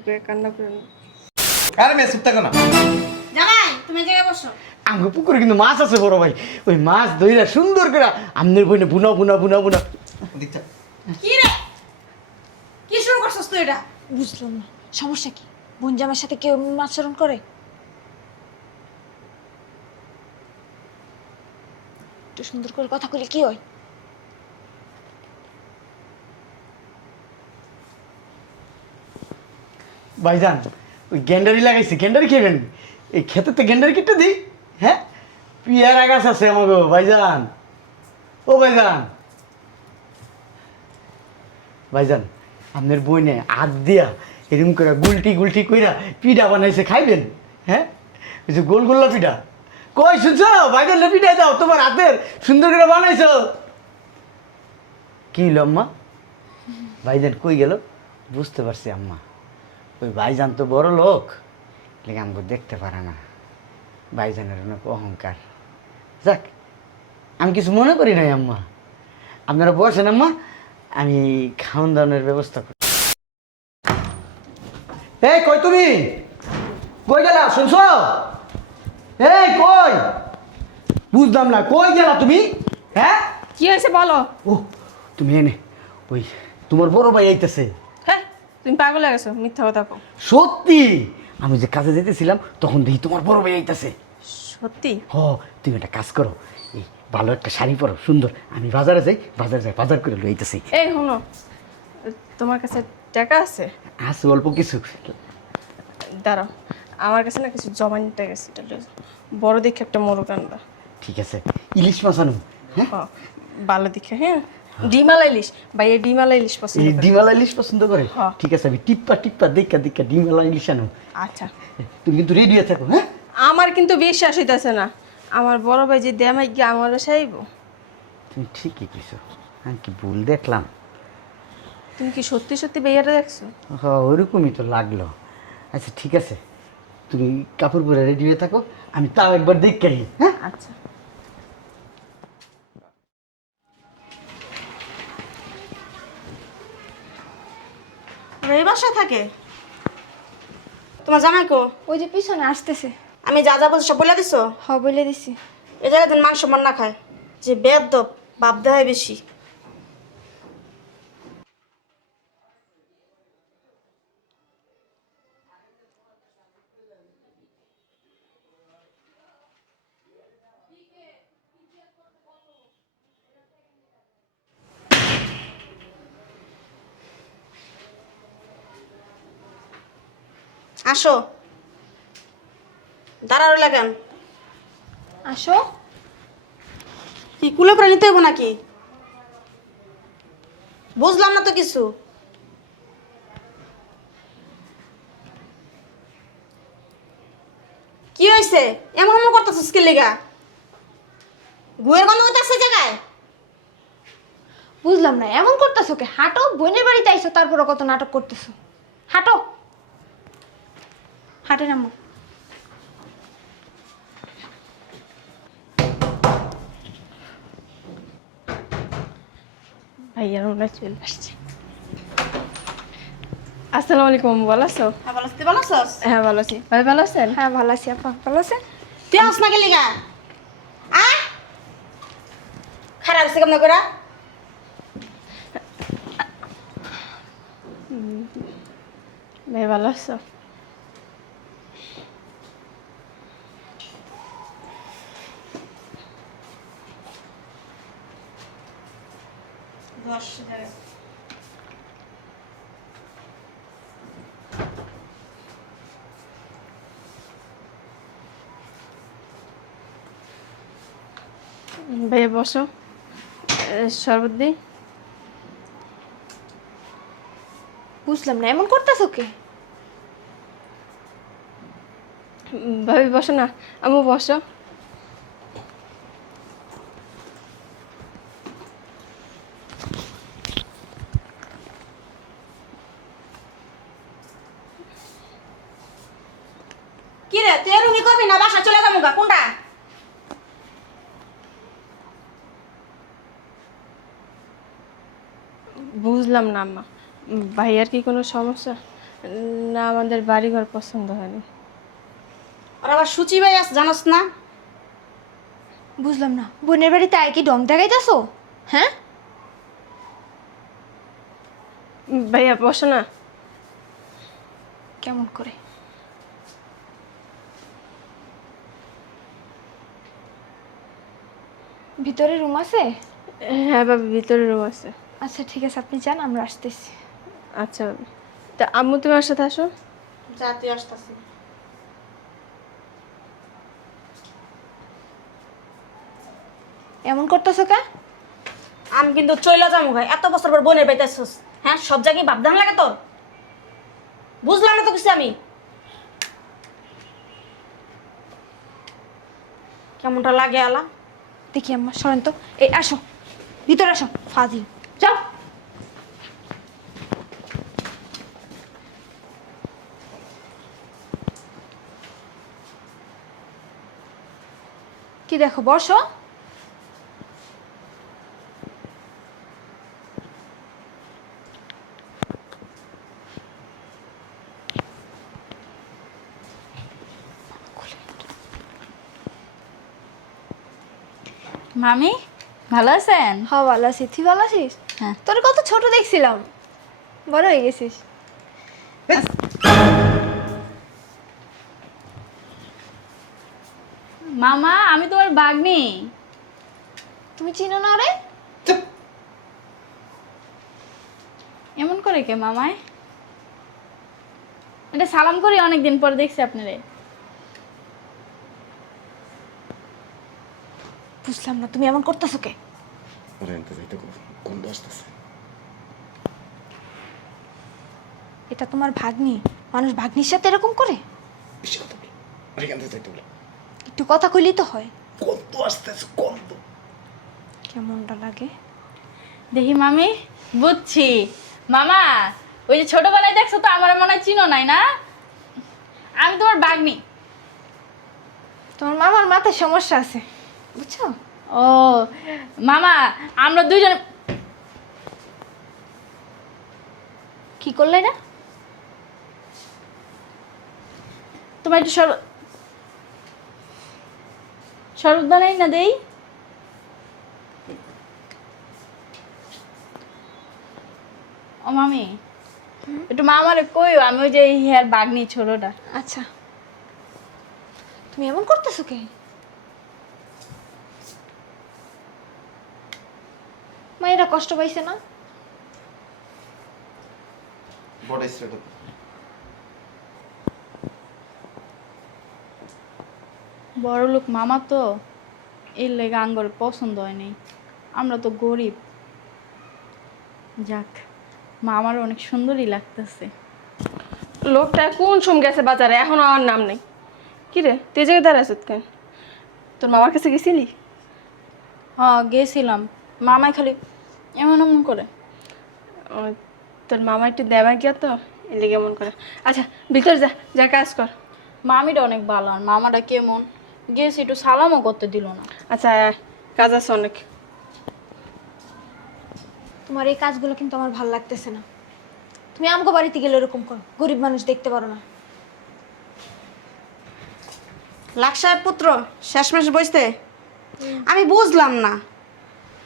থাকবে কান্না করে না। আরে মেয়ে চুপ থাকো না। জামাই তুমি জায়গায় বসো। আমার পুকুরে কিন্তু মাছ আছে বড় ভাই। ওই মাছ ধইরা সুন্দর করে আমনের বইনে বুনা বুনা বুনা বুনা কি রে? কি শুরু করছস তুই এটা? বুঝলাম না। সমস্যা কি? বোন জামার সাথে কেউ এমন আচরণ করে? একটু সুন্দর করে কথা বলি কি হয়? ভাইজান, ওই গেন্ডারি লাগাইছি। গেন্ডারি খেবেন এই খেতে তো গেন্ডারি কিটটা দিই হ্যাঁ? পিয়ারা গাছ আছে আমাকে ভাইজান। ও ভাইজান। ভাইজান, আপনার বইনে হাত দিয়া এরকম করে গুলটি গুলটি কইরা পিঠা বানাইছে, খাইবেন হ্যাঁ? ওই যে গোল গোল্লা পিঠা। কই শুনছ? ভাইজান পিঠা দাও, তোমার হাতের সুন্দর করে বানাইছ। কি হলো আম্মা? ভাইজান কই গেল? বুঝতে পারছি আম্মা। ওই ভাইজান তো বড় লোক। লেগে আমাকে দেখতে পারে না। ভাইজানের অনেক অহংকার। যাক আমি কিছু মনে করি নাই আম্মা। আপনারা বসেন আম্মা আমি খাওয়ান দাওয়ানোর ব্যবস্থা করি। এই কই তুমি? কই গেলা শুনছ? এই কই? বুঝলাম না কই গেলা তুমি? হ্যাঁ? কি হয়েছে বলো? ও তুমি এনে ওই তোমার বড় ভাই আইতেছে। তুমি পাগল হয়ে গেছো মিথ্যা কথা কো সত্যি? আমি যে কাজে যেতেছিলাম তখন দেখি তোমার বড় ভাই আইতাছে। সত্যি? হ তুমি একটা কাজ করো এই ভালো একটা শাড়ি পরো সুন্দর। আমি বাজারে যাই বাজারে যাই বাজার করে লই লইতেছি এই শোনো তোমার কাছে টাকা আছে? আছে অল্প কিছু। দাঁড়াও আমার কাছে না কিছু জমা নিতে গেছে এটা। বড় দেখে একটা মোরগ আনবা। ঠিক আছে ইলিশ মাছ আনো হ্যাঁ? ভালো দেখে হ্যাঁ? ডিমালা ইলিশ ভাই এই ডিমালা ইলিশ পছন্দ করে। ডিমালা ইলিশ পছন্দ করে। ঠিক আছে আমি টিপ্পা টিপ্পা দেখা দেখা ডিমালা ইলিশ আনো। আচ্ছা। তুমি কিন্তু রেডি হয়ে থাকো হ্যাঁ? আমার কিন্তু বিশ্বাস হইতেছে না। আমার বড় ভাই যে দেমাই গিয়ে আমার সাইব। তুমি ঠিকই কইছো। আমি কি ভুল দেখলাম? তুমি কি সত্যি সত্যি বেয়াটা দেখছ? হ্যাঁ ওরকমই তো লাগল। আচ্ছা ঠিক আছে। তুমি কাপড় পরে রেডি হয়ে থাকো আমি তাও একবার দেখে হ্যাঁ? আচ্ছা। এই বাসায় থাকে? তোমার জামাই কো? ওই যে পিছনে আসতেছে। আমি যা যা বলছি সব বলে দিছো? হ বলে দিছি। এ জায়গায় দিন মাংস মান না খায়। যে বেদ বাপ দেয় বেশি। আসো। দাঁড়ানো লাগেন আসো। কি কুলে নিতে হইব নাকি? বুঝলাম না তো কিছু। কি হয়েছে এমন এমন করতেছিস কি লিগা? গুয়ের গন্ধ করতেছে জায়গায়? বুঝলাম না এমন করতেছো কে? হাঁটো বোনের বাড়িতে আইছো তারপরে কত নাটক করতেছো। হাঁটো। হাঁটে নামো ভাইয়ার মনে হয় চলে আসছে। আসসালামু আলাইকুম ভালো আছো? হ্যাঁ ভালো ভালো আছিস? হ্যাঁ ভালো আছি। ভাই ভালো আছেন? হ্যাঁ ভালো আছি আপা। ভালো আছেন? তুই আস না গেলি গা আ খারাপ আছে কেমন করে? ভাই ভালো আছো? দশ হাজার। ভাইয়া বসো। শরবত দিই বুঝলাম না এমন করতেছো কে? ভাবি বসো না। আমু বসো কি রে তুই এরকমই করবি না বাসা চলে যাব গা কোনটা বুঝলাম না আম্মা ভাইয়ার কি কোনো সমস্যা? না আমাদের বাড়িঘর পছন্দ হয়নি। আর আবার সুচি ভাই আস জানোস না। বুঝলাম না বোনের বাড়িতে আয় কি ডং দেখাইতেছো? হ্যাঁ? ভাইয়া বসো না। কেমন করে? ভিতরে রুম আছে? হ্যাঁ বাবা ভিতরে রুম আছে। আচ্ছা ঠিক আছে আপনি যান আমরা আসতেছি। আচ্ছা তা আম্মু তুমি আমার সাথে আসো। যা তুই আসতাছি। এমন করতেছো কে? আমি কিন্তু চইলা যাব ভাই এত বছর পর বোনের বাড়িতে আসছিস। হ্যাঁ সব জায়গায় ভাবধান লাগে তোর? বুঝলাম না তো কিছু আমি। কেমনটা লাগে আলা? দেখি আম্মা সরেন তো। এই আসো ভিতরে আসো ফাজিল। যাও কি দেখো বসো। মামি ভালো আছেন? হ ভালো আছি। তুই ভালো আছিস? হ্যাঁ। তোর কত ছোট দেখছিলাম। বড় হয়ে গেছিস। মামা আমি তোমার বাগনি। তুমি চিনো না রে এমন করে কে মামায়? এটা সালাম করি অনেকদিন পর দেখছি আপনারে। বুঝলাম না তুমি এমন করতেছো কে? ওরে এনতে যাইতে কো গন্ধ আসতেছে। এটা তোমার ভাগ্নি? মানুষ ভাগ্নির সাথে এরকম করে? বেশি কথা বলো। ওরে এনতে যাইতে বলো। একটু কথা কইলেই তো হয়। গন্ধ আসতেছে গন্ধ কেমনটা লাগে? দেখি মামি বুঝছি। মামা ওই যে ছোটবেলায় দেখছ তো আমার মনে হয় চিনো নাই না? আমি তোমার বাগনি তোমার মামার মাথায় সমস্যা আছে বুঝছ? ও মামা আমরা দুইজন কি করলে না তোমার একটু সর শরবত বানাই না দেই। ও মামি একটু মামারে কইও আমি ওই যে হেয়ার বাগনি ছোটটা। আচ্ছা। তুমি এমন করতেছো কে? মায়েরা কষ্ট পাইছে না? বড় স্ট্রেট বড় লোক মামা তো এর লেগে আঙ্গর পছন্দ হয়নি। আমরা তো গরিব। যাক মামার অনেক সুন্দরই লাগতেছে। লোকটা কোন সোম গেছে বাজারে? এখনও আমার নাম নেই। কি রে তুই জায়গায় দাঁড়াইছ কেন? তোর মামার কাছে গেছিলি? হ্যাঁ গেছিলাম। মামাই খালি এমন এমন করে। ও, তোর মামা একটু দেওয়া গিয়া তো এলে কেমন করে। আচ্ছা ভিতর যা যা কাজ কর। মামিটা অনেক ভালো আর মামাটা কেমন? গেছি একটু সালামও করতে দিল না। আচ্ছা কাজ আছে অনেক। তোমার এই কাজগুলো কিন্তু আমার ভালো লাগতেছে না। তুমি আমগো বাড়িতে গেলে এরকম করো গরিব মানুষ দেখতে পারো না। লাখ সাহেব পুত্র শেষমেশ বসতে আমি বুঝলাম না।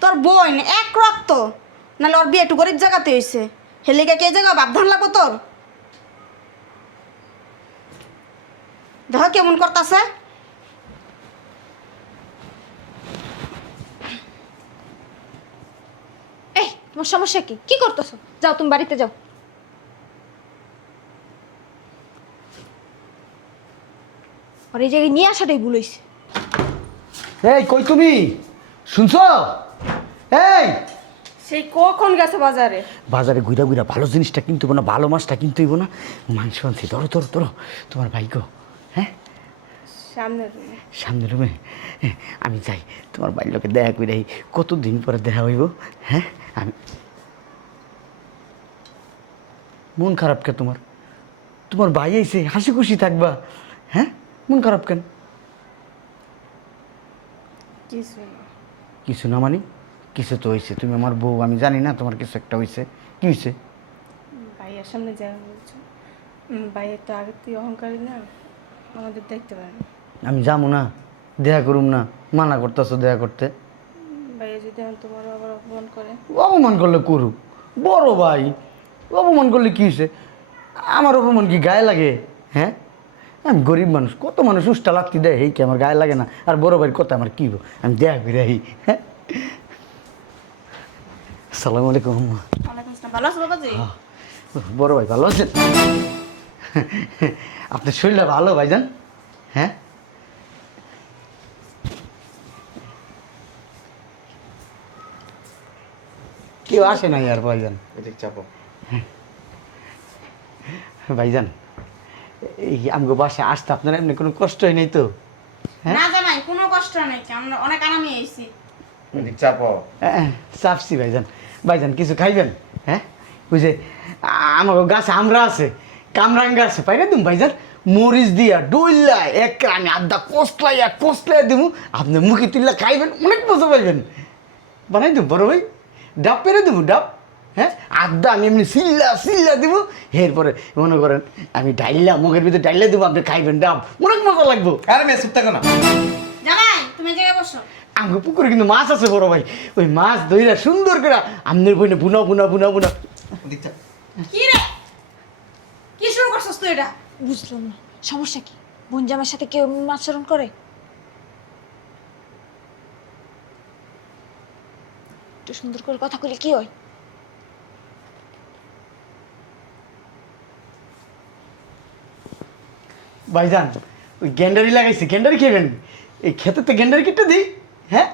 তোর বোন এক রক্ত নাহলে ওর বিয়ে একটু গরিব জায়গাতে হয়েছে হেলিকা কে জায়গা? ভাবধান লাগবো তোর। দেখো কেমন করতেছে। এই তোমার সমস্যা কি? কি করতেছো? যাও তুমি বাড়িতে যাও। আর এই জায়গায় নিয়ে আসাটাই ভুল এই কই তুমি? শুনছ? এই সেই কখন গেছে বাজারে? বাজারে ঘুরা ঘুরা ভালো জিনিসটা কিনতে না ভালো মাছটা কিনতে হইব না। মাংস আনছি ধরো ধরো ধরো। তোমার ভাইগো হ্যাঁ? সামনে সামনে রুমে হ্যাঁ, আমি যাই। তোমার বাড়ির লোকে দেখা করে কতদিন পরে দেখা হইব হ্যাঁ? আমি মন খারাপ কে তোমার? তোমার ভাই আইসে হাসি খুশি থাকবা হ্যাঁ? মন খারাপ কেন? কিছু না। কিছু না মানে? কিছু তো হয়েছে তুমি আমার বউ আমি জানি না তোমার কিছু একটা হয়েছে কি হয়েছে ভাইয়ার সামনে যাওয়া বলছো। ভাইয়ের তো আগের থেকে অহংকারী না আমাদের দেখতে পারে আমি যাব না দেখা করুম না মানা করতেছো দেয়া করতে। ভাইয়া যদি এখন তোমার আবার অপমান করে? অপমান করলে করুক বড় ভাই অপমান করলে কি হয়েছে আমার অপমান কি গায়ে লাগে? হ্যাঁ? আমি গরিব মানুষ কত মানুষ উষ্টা লাগতি দেয় এই কি আমার গায়ে লাগে না? আর বড় ভাইয়ের কথা আমার কি? আমি দেখা করে হ্যাঁ? আসসালামু আলাইকুম। ভালো আছো বাবাজি? বড় ভাই ভালো আছেন? আপনার শরীরটা ভালো ভাইজান? হ্যাঁ? কেউ আসে নাই আর ভাইজান? এদিক চাপো। ভাইজান এই আমগো বাসায় আসতে আপনার এমনি কোনো কষ্ট হয় নাই তো? হ্যাঁ? না জামাই কোনো কষ্ট নেই। আমরা অনেক আরামে এদিক চাপো। হ্যাঁ, চাপছি ভাইজান। ভাইজান কিছু খাইবেন? হ্যাঁ? বুঝে আমার গাছে আমরা আছে কামরাঙ্গা আছে পাই না তুমি ভাইজান। মরিচ দিয়া ডইলা এক আমি আড্ডা কষলাইয়া কষলাইয়া দিব আপনি মুখে তুললা খাইবেন অনেক মজা পাইবেন। বানাই দেবো বড় ভাই। ডাব পেরে দেবো ডাব। হ্যাঁ? আড্ডা আমি এমনি সিল্লা সিল্লা দিব এরপরে মনে করেন আমি ডাইলা মুখের ভিতরে ডাইলা দেবো আপনি খাইবেন ডাব। অনেক মজা লাগবো। আরে মেয়ে চুপ থাকো না। জামাই তুমি জায়গায় বসো। আমার পুকুরে কিন্তু মাছ আছে বড় ভাই। ওই মাছ ধইরা সুন্দর করে আমনের বইনে বুনা বুনা বুনা বুনা। কি রে? কি শুরু করছস তুই এটা? বুঝলাম না। সমস্যা কি? বোন জামার সাথে কেউ আচরণ করে? একটু সুন্দর করে কথা বলে কি হয়? ভাইজান ওই গেন্ডারি লাগাইছি। গেন্ডারি খেবেন এই খেতে তো গেন্ডারি কেটে দিই। হ্যাঁ?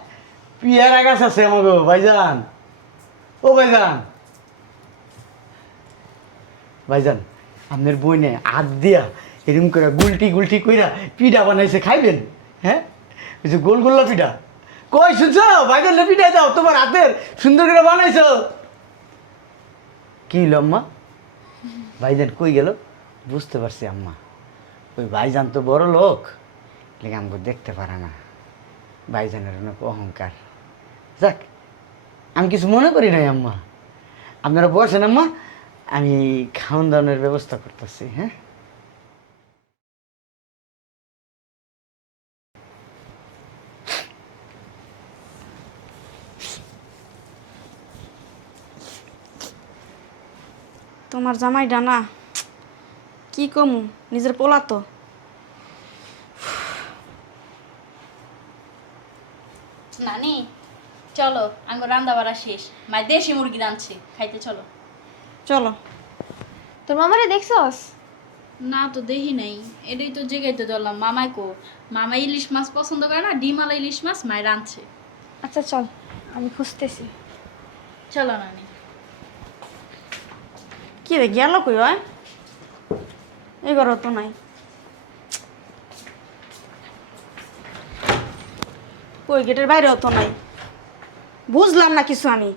পিয়ারা গাছ আছে আমাকে ভাইজান। ও ভাইজান। ভাইজান, আপনার বই বইনে হাত দিয়া এরকম করে গুলটি গুলটি কইরা পিঠা বানাইছে, খাইবেন? হ্যাঁ? গোল গোল্লা পিঠা। কই শুনছো? ভাইজান পিঠা দাও, তোমার হাতের সুন্দর করে বানাইছো। কি হলো আম্মা? ভাইজান কই গেল? বুঝতে পারছি আম্মা। ওই ভাইজান তো বড় লোক, লেগে আমাকে দেখতে পারে না। ভাইজানের অনেক অহংকার। যাক, আমি কিছু মনে করি নাই, আম্মা। আপনারা বসেন, আম্মা। আমি খাওয়ান দাওয়ানোর ব্যবস্থা করতেছি হ্যাঁ? তোমার জামাইটা না কি কমু? নিজের পোলা তো নানি চলো আমার রান্না বাড়া শেষ। মাই দেশি মুরগি রাঁধছি খাইতে চলো। চলো। তোর মামারে দেখছস? না তো দেখি নাই এটাই তো জেগাইতে ধরলাম মামাই কো। মামা ইলিশ মাছ পছন্দ করে না ডিমালা ইলিশ মাছ মায় রাঁধছে। আচ্ছা চল আমি খুঁজতেছি। চলো নানি। কি রে গেল কই হয় এই ঘর তো নাই। কই গেটের বাইরেও তো নাই। বুঝলাম না কিছু আমি।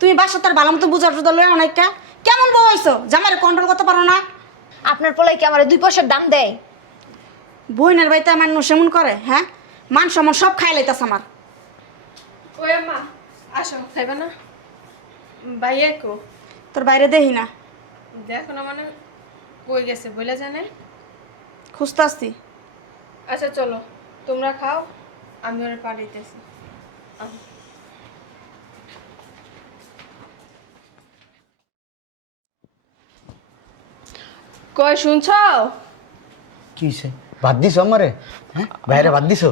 তুমি বাসা তার ভালো মতো বুঝার টুজার লয়ে অনেকটা। কেমন বউ হইছো? জামাইরে কন্ট্রোল করতে পারো না। আপনার পোলাই কি আমার দুই পয়সার দাম দেয়? বইনের বাড়িতে আমার সেমন করে হ্যাঁ? মান সম্মান সব খাই লাইতাছে আমার। ওই আম্মা আসো খাইবে না? ভাইয়া কো? তোর বাইরে দেহি না। দেখো না মানে কই গেছে বলে জানে খুঁজতে আসছি আচ্ছা চলো তোমরা খাও আমি ওরা পাঠাইতেছি। কই শুনছ? কি হয়েছে ভাত দিছো আমারে? হ্যাঁ? বাইরে ভাত দিছো?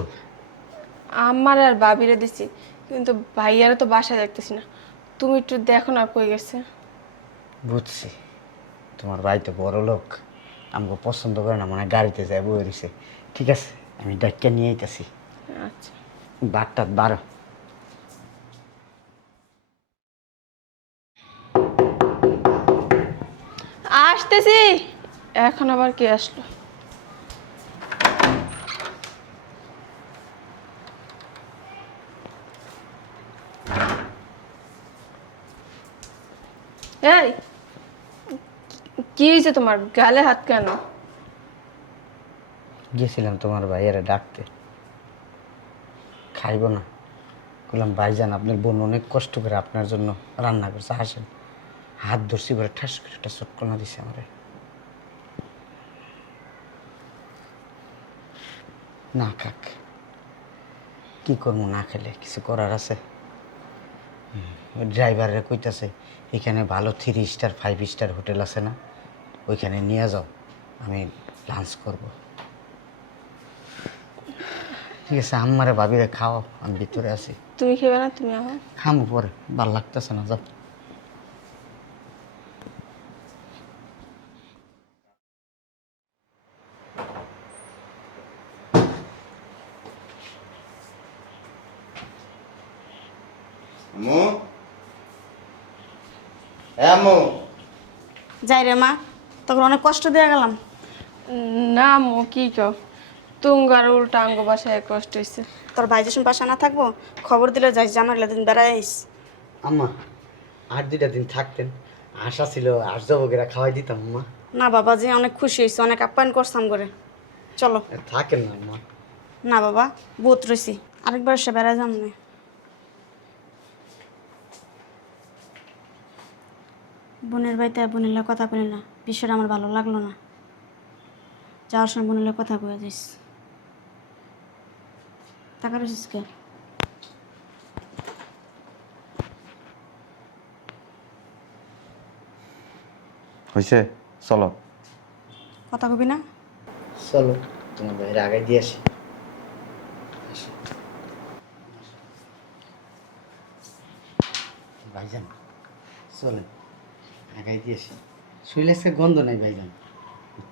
আমার আর বাবিরে দিছি কিন্তু ভাইয়ারে তো বাসায় দেখতেছি না। তুমি একটু দেখো না কই গেছে। বুঝছি। তোমার ভাই তো বড় লোক। আমাকে পছন্দ করে না মানে গাড়িতে যায় রয়েছে ঠিক আছে আমি ডাক্তার নিয়ে আইতাছি। আচ্ছা। বারটা বারো। আসতেছি। এখন আবার কে আসলো? এই, কি হয়েছে তোমার? গালে হাত কেন? গেছিলাম তোমার ভাইয়ারে ডাকতে। খাইব না। বললাম, ভাইজান, আপনার বোন অনেক কষ্ট করে আপনার জন্য রান্না করছে হাসেন হাত ধরছি করে ঠাস করে একটা চটকনা দিছে আমারে। না খাক। কি করব না খেলে? কিছু করার আছে? ড্রাইভারে কইতাছে এখানে ভালো three star five star hotel আছে না? ওইখানে নিয়ে যাও আমি লাঞ্চ করব। ঠিক আছে আম্মারে ভাবিরে খাও আমি ভিতরে আছি। তুমি খেবে না তুমি আহ। খামো পরে ভালো লাগতেছে না যাও আম্মু এ আম্মু যাই রে মা। তখন অনেক কষ্ট দিয়ে গেলাম। না মো কি কও? তুঙ্গার উল্টা আঙ্গ বাসায় কষ্ট হয়েছে তোর ভাই যখন বাসা না থাকব খবর দিলে যাইস যে আমার দিন বেড়াইস আম্মা আর দুইটা দিন থাকতেন। আশা ছিল আর যাব খাওয়াই দিতাম মা না বাবা যে অনেক খুশি হয়েছে অনেক আপ্যায়ন করতাম করে চলো। থাকেন না আম্মা। না বাবা বহুত রয়েছি আরেকবার সে বেড়াই যাম না। বোনের বাড়িতে বোনের কথা বলি না। বিষয়টা আমার ভালো লাগল না। যাওয়ার সময় বোনের কথা কয়ে যাইস। টাকা রয়েছিস কে? হয়েছে চলো। কথা কবি না? চলো তোমার বাইরে আগে দিয়ে আসি। ভাইজান চলেন। আগাই দিয়ে আসি। শরীরে সে গন্ধ নাই ভাইজান।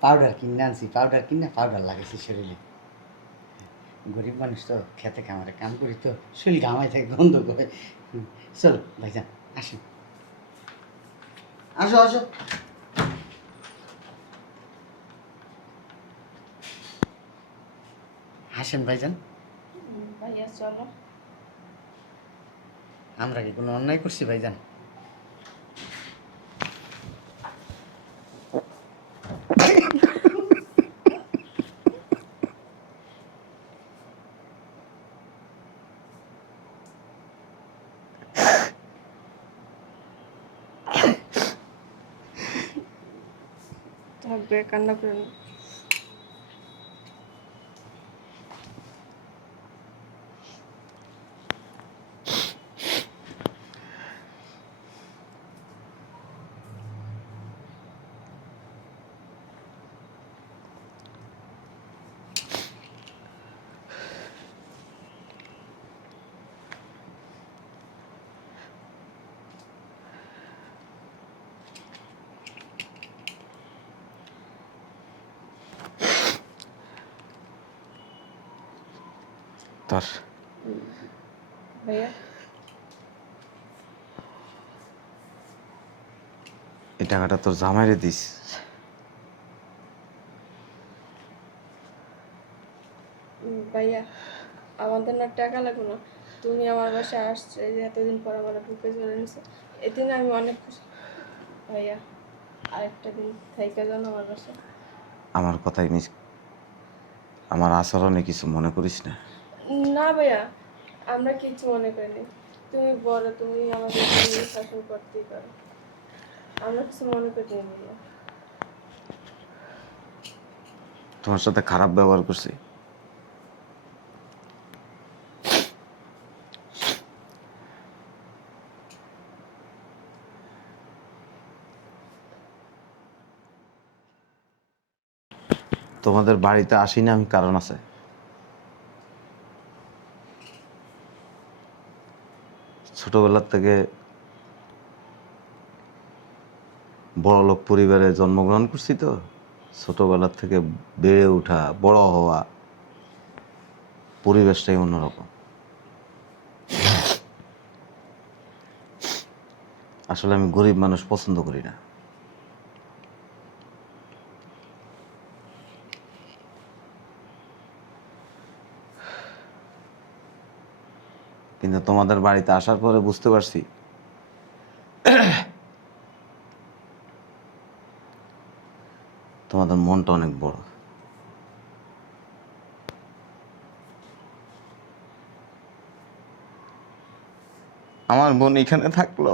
পাউডার কিনে আনছি পাউডার কিনে পাউডার লাগাইছি শরীরে। গরিব মানুষ তো খেতে খামারে কাম করি তো শরীর ঘামাই থাকে গন্ধ করে। চলো ভাইজান আসুন। আসো আসো। হাসেন ভাইজান। ভাইয়া চলো। আমরা কি কোনো অন্যায় করছি ভাইজান? থাকবে কান্না করে না তোর ভাইয়া এই টাকাটা তোর জামাইরে দিস ভাইয়া আমাদের না টাকা লাগবে না। তুমি আমার বাসায় আসছো এই যে এতদিন পর আমার ঢুকে চলে নিছো এদিন আমি অনেক খুশি। ভাইয়া আরেকটা দিন থাইকা যান আমার বাসায়। আমার কথাই মিস আমার আচরণে কিছু মনে করিস না। না ভাইয়া, আমরা কিচ্ছু মনে করিনি। তুমি বড় তুমি আমাদের শাসন করতেই পারো। আমরা কিছু মনে করিনি তোমার সাথে খারাপ ব্যবহার করছি। তোমাদের বাড়িতে আসি না আমি, কারণ আছে। ছোটবেলার থেকে বড় লোক পরিবারে জন্মগ্রহণ করছি তো, ছোটবেলার থেকে বেড়ে ওঠা, বড় হওয়া পরিবেশটাই অন্যরকম। আসলে আমি গরিব মানুষ পছন্দ করি না। কিন্তু তোমাদের বাড়িতে আসার পরে বুঝতে পারছি। তোমাদের মনটা অনেক বড়। আমার বোন এখানে থাকল।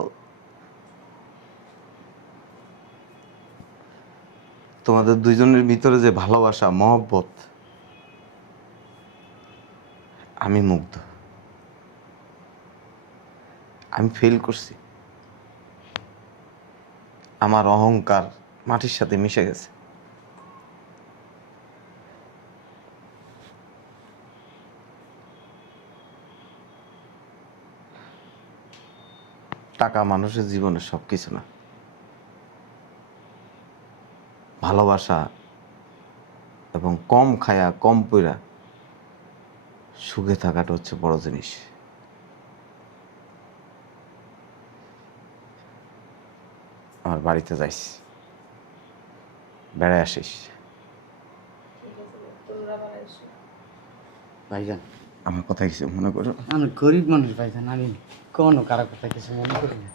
তোমাদের দুইজনের ভিতরে যে ভালোবাসা, মহব্বত, আমি মুগ্ধ। আমি ফিল করছি। আমার অহংকার মাটির সাথে মিশে গেছে। টাকা মানুষের জীবনে সব কিছু না। ভালোবাসা এবং কম খায়া, কম পইরা সুখে থাকাটা হচ্ছে বড় জিনিস। আমার বাড়িতে যাইস বেড়ায় আসিস। ভাইজান। আমার কথা কিছু মনে করো। আমি গরিব মানুষ ভাইজান আমি কোনো কারও কথা কিছু মনে করি না।